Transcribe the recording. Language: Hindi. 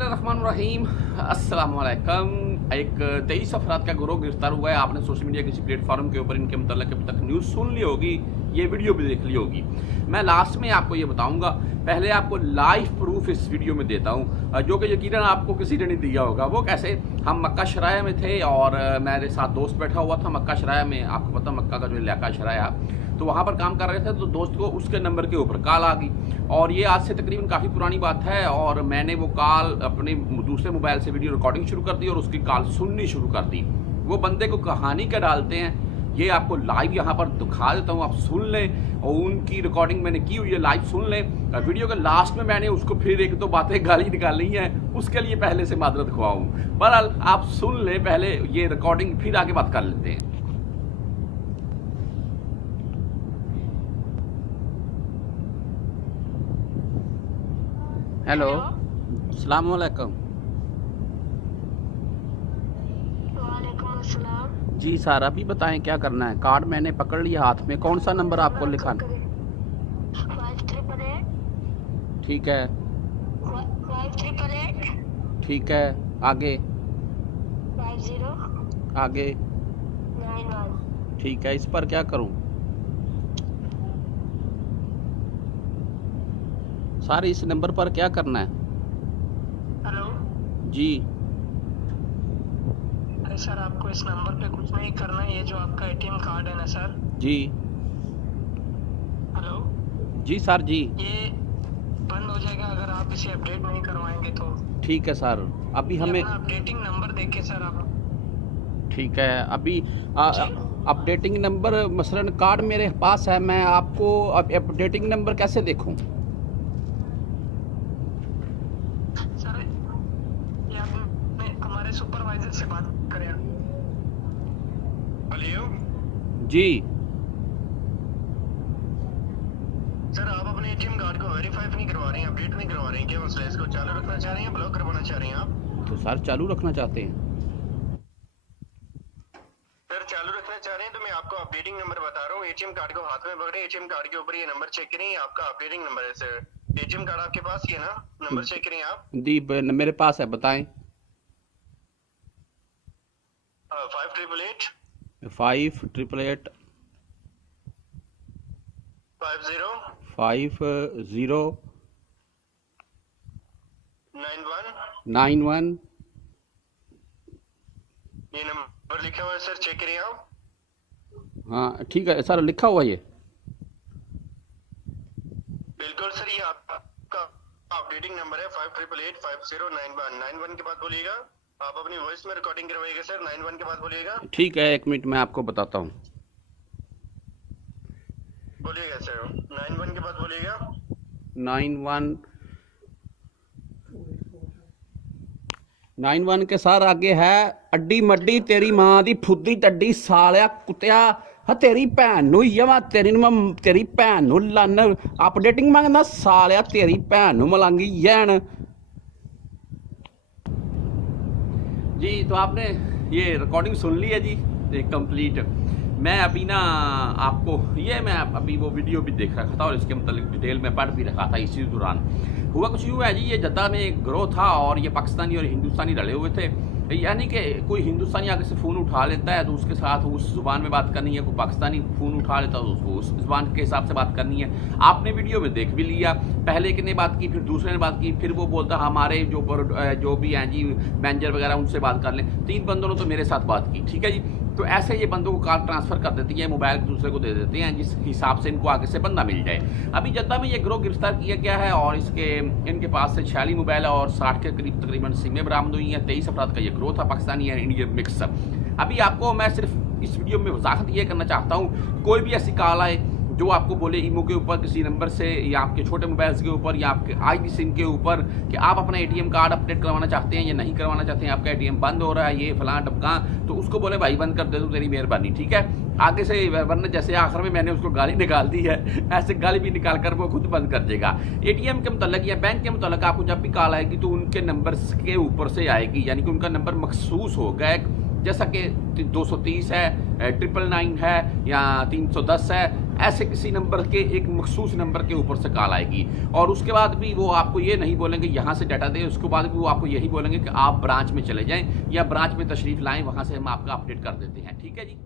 बिस्मिल्लाहिर्रहमानिर्रहीम। अस्सलाम वालेकुम। एक 23 अफराद का गिरोह गिरफ्तार हुआ है। आपने सोशल मीडिया किसी प्लेटफॉर्म के ऊपर इनके मतलब अभी तक न्यूज़ सुन ली होगी, ये वीडियो भी देख ली होगी। मैं लास्ट में आपको ये बताऊंगा। पहले आपको लाइव प्रूफ इस वीडियो में देता हूँ, जो कि यकीनन आपको किसी ने नहीं दिया होगा। वो कैसे, हम मक्का शराया में थे और मेरे साथ दोस्त बैठा हुआ था मक्का शराया में। आपको पता मक्का का जो इलाका शराया, तो वहाँ पर काम कर रहे थे। तो दोस्त को उसके नंबर के ऊपर कॉल आ गई और ये आज से तकरीबन काफ़ी पुरानी बात है। और मैंने वो कॉल अपने दूसरे मोबाइल से वीडियो रिकॉर्डिंग शुरू कर दी और उसकी कॉल सुननी शुरू कर दी। वो बंदे को कहानी क्या डालते हैं ये आपको लाइव यहाँ पर दिखा देता हूँ, आप सुन लें। और उनकी रिकॉर्डिंग मैंने की हुई है, लाइव सुन लें। वीडियो के लास्ट में मैंने उसको फिर एक दो बातें गाली निकालनी है, उसके लिए पहले से माजरत खुआऊँ। बहरहाल आप सुन लें पहले ये रिकॉर्डिंग, फिर आगे बात कर लेते हैं। हेलो, अस्सलाम वालेकुम। वालेकुम अस्सलाम। जी सर, अभी बताएं क्या करना है। कार्ड मैंने पकड़ लिया हाथ में, कौन सा नंबर आपको लिखाना? 5888 ठीक है, 5888 ठीक है, आगे 5091। आगे, ठीक है। इस पर क्या करूं? सर इस नंबर पर क्या करना है? हेलो। जी अरे सर, आपको इस नंबर पे कुछ नहीं करना है। ये जो आपका एटीएम कार्ड है ना सर। जी हेलो। जी सर जी, ये बंद हो जाएगा अगर आप इसे अपडेट नहीं करवाएंगे तो। ठीक है सर। अभी हमें अपडेटिंग नंबर देके सर आप। ठीक है, अभी अपडेटिंग नंबर मसलन कार्ड मेरे पास है, मैं आपको अपडेटिंग नंबर कैसे देखूं? सर ये आपने हमारे सुपरवाइजर से बात करें। हेलो जी सर, आप अपने एटीएम कार्ड को वेरीफाई नहीं करवा रहे हैं, अपडेट नहीं करवा रहे हैं। क्या मसला है? इसको चालू रखना चाह रहे हैं, ब्लॉक करवाना चाह रहे हैं आप? तो सर चालू रखना चाहते हैं। सर चालू रखना चाह रहे हैं तो मैं आपको अपडेटिंग नंबर बता रहा हूँ। एटीएम कार्ड को हाथ में पकड़े, एटीएम कार्ड के ऊपर ये नंबर चेक करें, आपका अपडेटिंग नंबर है सर। एटीएम कार्ड आपके पास ही है ना? नंबर चेक करें आप। जी मेरे पास है, बताएं। 5888 5888 50 50 91। 91। ये नंबर लिखा हुआ है सर, चेक करें आप। हाँ ठीक है सर, लिखा हुआ ये। बिल्कुल सर, ये आपका अपडेटिंग नंबर है 5888 5091। के बाद बोलिएगा। आप अपनी वॉइस में रिकॉर्डिंग करवाइएगा सर। 91 के बाद बोलिएगा। ठीक है, एक मिनट मैं आपको बताता हूँ। बोलिएगा सर, 91 के बाद बोलिएगा। 91 के सार आगे है अड्डी मड्डी तेरी मां दी फुद्दी टड्डी सालिया कुत्तिया। हाँ तेरी भैन नू ही मैं तेरी भैन नू लन अपडेटिंग मंगदा सालिया, तेरी भैन नू मलांगी जैन। जी तो आपने ये रिकॉर्डिंग सुन ली है जी, कंप्लीट। मैं अभी ना आपको मैं अभी वो वीडियो भी देख रखा था और इसके मतलब डिटेल में पढ़ भी रखा था। इसी दौरान हुआ कुछ यूँ है जी, ये जद्दा में एक ग्रोह था और ये पाकिस्तानी और हिंदुस्तानी रले हुए थे। यानी कि कोई हिंदुस्तानी आगे से फ़ोन उठा लेता है तो उसके साथ उस ज़ुबान में बात करनी है, कोई पाकिस्तानी फ़ोन उठा लेता है तो उसको उस ज़ुबान के हिसाब से बात करनी है। आपने वीडियो में देख भी लिया, पहले एक ने बात की, फिर दूसरे ने बात की, फिर वो बोलता हमारे जो भी हैं जी मैनेजर वगैरह उनसे बात कर लें। 3 बंदों ने तो मेरे साथ बात की, ठीक है जी। तो ऐसे ये बंदों को कॉल ट्रांसफ़र कर देती है, मोबाइल दूसरे को दे देते हैं जिस हिसाब से इनको आगे से बंदा मिल जाए। अभी जद्दा में ये गिरोह गिरफ्तार किया गया है और इनके पास से 46 मोबाइल और 60 के करीब तकरीबन सिमें बरामद हुई हैं। 23 अफराद का ये गिरोह था, पाकिस्तानी है इंडियन मिक्स। अभी आपको मैं सिर्फ इस वीडियो में वजाहत ये करना चाहता हूँ, कोई भी ऐसी कॉल आए जो आपको बोले ईमो के ऊपर किसी नंबर से या आपके छोटे मोबाइल्स के ऊपर या आपके आईडी सिम के ऊपर कि आप अपना एटीएम कार्ड अपडेट करवाना चाहते हैं या नहीं करवाना चाहते हैं, आपका एटीएम बंद हो रहा है, ये फलां टपका, तो उसको बोले भाई बंद कर दे दूँ, तेरी मेहरबानी, ठीक है। आगे से वरना जैसे आखिर में मैंने उसको गाली निकाल दी है, ऐसे गाली भी निकाल कर वो खुद बंद कर देगा। एटीएम के मतलब या बैंक के मतलब आपको जब भी कॉल आएगी तो उनके नंबर के ऊपर से आएगी, यानी कि उनका नंबर मखसूस होगा। जैसा कि 230 है, 999 है या 310 है, ऐसे किसी नंबर के एक मखसूस नंबर के ऊपर से कॉल आएगी, और उसके बाद भी वो आपको ये नहीं बोलेंगे यहाँ से डाटा दें, उसके बाद भी वो आपको यही बोलेंगे कि आप ब्रांच में चले जाएं या ब्रांच में तशरीफ़ लाएं, वहाँ से हम आपका अपडेट कर देते हैं। ठीक है जी।